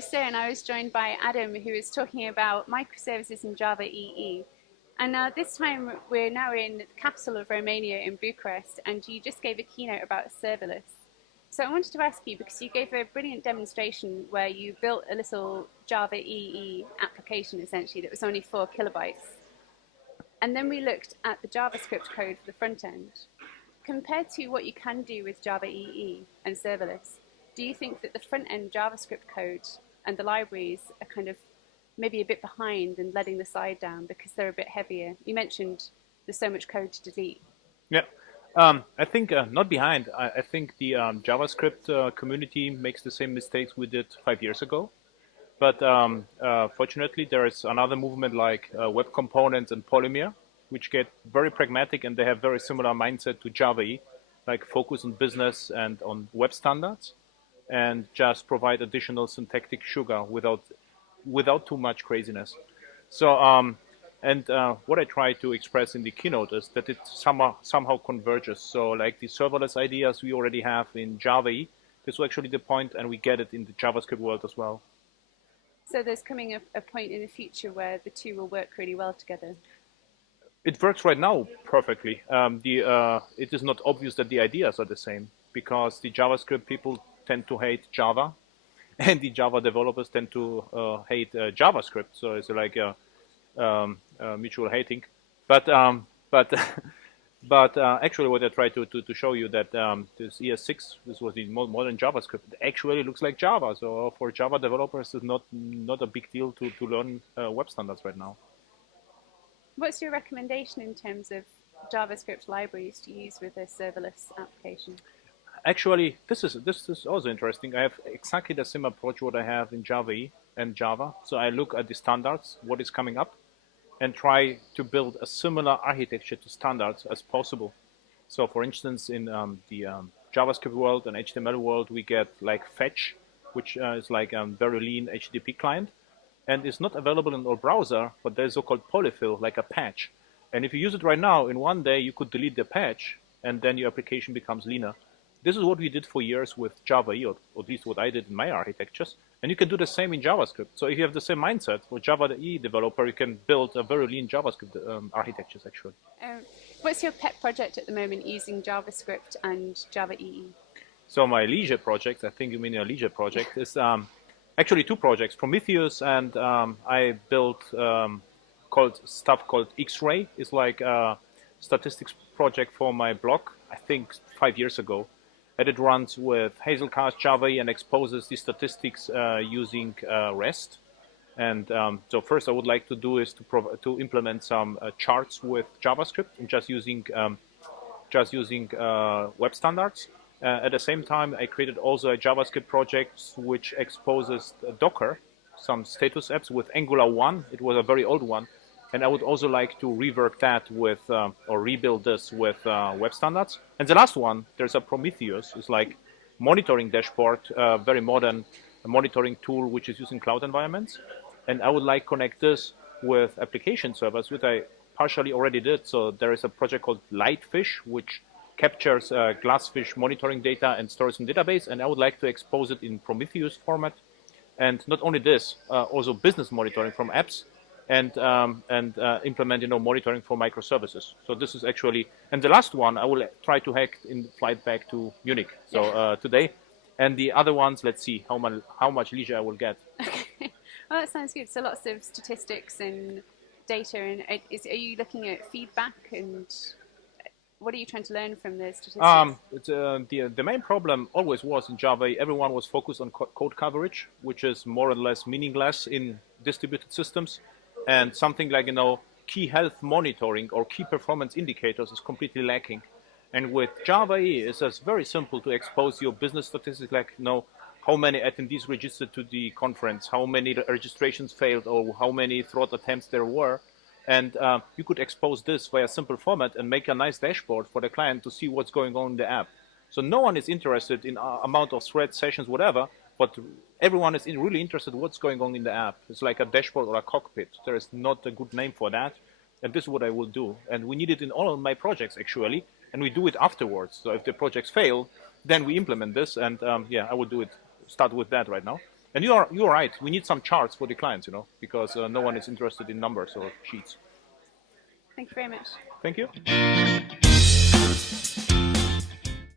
So, and I was joined by Adam, who was talking about microservices in JavaEE. And this time we're now in the capital of Romania in Bucharest, and you just gave a keynote about serverless. So I wanted to ask you, because you gave a brilliant demonstration where you built a little JavaEE application, essentially, that was only 4 kilobytes. And then we looked at the JavaScript code for the front end. Compared to what you can do with JavaEE and serverless, do you think that the front-end JavaScript code and the libraries are kind of maybe a bit behind and letting the side down because they're a bit heavier? You mentioned there's so much code to delete. Yeah, I think not behind. I think the JavaScript community makes the same mistakes we did 5 years ago. But fortunately, there is another movement like web components and Polymer, which get very pragmatic, and they have very similar mindset to JavaEE, like focus on business and on web standards, and just provide additional syntactic sugar without too much craziness. So, what I try to express in the keynote is that it somehow converges. So, like the serverless ideas we already have in JavaEE, this was actually the point, and we get it in the JavaScript world as well. So there's coming a point in the future where the two will work really well together. It works right now perfectly. It is not obvious that the ideas are the same, because the JavaScript people tend to hate Java, and the Java developers tend to hate JavaScript. So it's like mutual hating. But actually, what I try to show you that this ES6, this was the modern JavaScript, it actually looks like Java. So for Java developers, it's not a big deal to learn web standards right now. What's your recommendation in terms of JavaScript libraries to use with a serverless application? Actually, this is also interesting. I have exactly the same approach what I have in JavaEE and Java. So I look at the standards, what is coming up, and try to build a similar architecture to standards as possible. So for instance, in the JavaScript world and HTML world, we get like Fetch, which is like a very lean HTTP client. And it's not available in all browser, but there's so-called polyfill, like a patch. And if you use it right now, in one day, you could delete the patch, and then your application becomes leaner. This is what we did for years with JavaEE, or at least what I did in my architectures. And you can do the same in JavaScript. So if you have the same mindset for JavaEE developer, you can build a very lean JavaScript architectures, actually. What's your pet project at the moment using JavaScript and JavaEE? So my leisure project, I think you mean a leisure project, is actually 2 projects, Prometheus, and I built stuff called X-Ray. It's like a statistics project for my blog, I think 5 years ago. And it runs with Hazelcast, JavaEE, and exposes the statistics using REST. And so first I would like to do is to implement some charts with JavaScript and just using web standards. At the same time, I created also a JavaScript project which exposes Docker, some status apps with Angular 1. It was a very old one. And I would also like to rework that with, or rebuild this with web standards. And the last one, there's a Prometheus. It's like monitoring dashboard, very modern monitoring tool, which is using cloud environments. And I would like to connect this with application servers, which I partially already did. So there is a project called Lightfish, which captures glassfish monitoring data and stores in database. And I would like to expose it in Prometheus format. And not only this, also business monitoring from apps. And implement, monitoring for microservices. So this is actually, and the last one I will try to hack in flight back to Munich. So today, and the other ones, let's see how much leisure I will get. Okay. Well, that sounds good. So lots of statistics and data, and are you looking at feedback, and what are you trying to learn from the statistics? The main problem always was in Java, everyone was focused on code coverage, which is more or less meaningless in distributed systems. And something like, key health monitoring or key performance indicators is completely lacking. And with JavaEE, it's just very simple to expose your business statistics, like, how many attendees registered to the conference, how many registrations failed, or how many throat attempts there were. And you could expose this via simple format and make a nice dashboard for the client to see what's going on in the app. So no one is interested in amount of threads, sessions, whatever, but everyone is really interested in what's going on in the app. It's like a dashboard or a cockpit. There is not a good name for that. And this is what I will do. And we need it in all of my projects, actually. And we do it afterwards. So if the projects fail, then we implement this. And I will do it, start with that right now. And you're right. We need some charts for the clients, because no one is interested in numbers or sheets. Thank you very much. Thank you.